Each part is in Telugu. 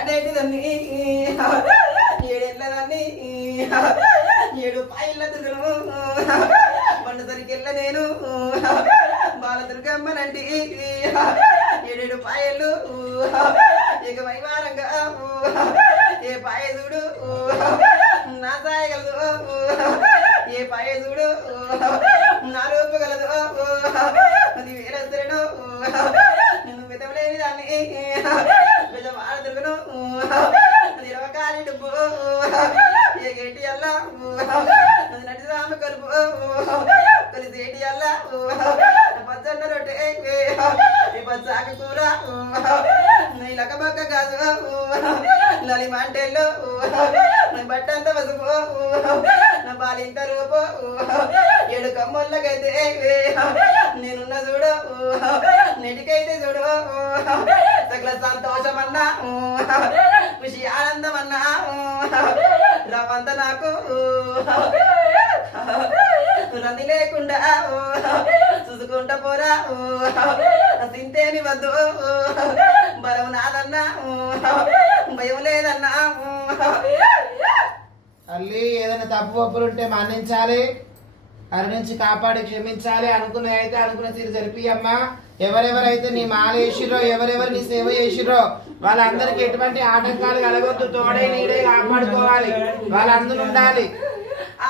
అనేటిదాన్ని ఏడేళ్ళదాన్ని 7 పాయిళ్ళ దుర్గము బండ సరికెళ్ళ నేను బాల దుర్గమ్మనండి 7 పాయలు ఇక వైవారంగా ఏ పాయ చూడు నా సాయగలదు ఏ పాయ చూడు నా రూపగలదు 10,000 వస్తులను నిన్ను మితమలేని దాన్ని విజయవాడ దుర్గను నిరవకాలి డుబ్బు ఏ గేటి అల్ల నటి రామ కలుపు కలిసి ఏటి అల్ల పచ్చన్న రొట్టె ఈ పచ్చాకి కూర నీలక బక్క కాదు నలి మంటెల్లో బట్టంత పసుపు నా బాలింత రూపు 7 కమ్మోళ్ళకైతే నేనున్న చూడు నెటికైతే చూడు సకల సంతోషమన్నా ఖుషి ఆనందమన్నా రవంత నాకు రంది లేకుండా చూసుకుంటా పోరా తింటేమి వద్దు బలం నాదన్నా భయం లేదన్నా తల్లి ఏదైనా తప్పు ఒప్పులు ఉంటే మన్నించాలి, కరుణించి కాపాడి క్షమించాలి. అనుకున్న అయితే అనుకున్న తీరు జరిపియమ్మా. ఎవరెవరైతే నీ మాల వేసిర్రో, ఎవరెవరు నీ సేవ చేసిర్రో వాళ్ళందరికీ ఎటువంటి ఆటంకాలు కలగొద్దు. తోడే నీడే కాపాడుకోవాలి, వాళ్ళందరూ ఉండాలి.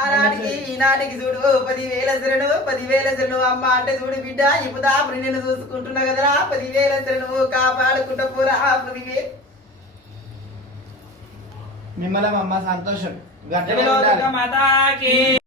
ఆనాటికి ఈనాటికి చూడు 10,000 శరణు 10,000 శరణు అమ్మ అంటే చూడు బిడ్డ ఇప్పుడు అప్పుడు నేను చూసుకుంటున్నా కదరా 10,000 శరణు కాపాడుకుంటా పూరా 10,000. మిమ్మల్ని అమ్మ సంతోషం గట్టిగా ఉండాలి.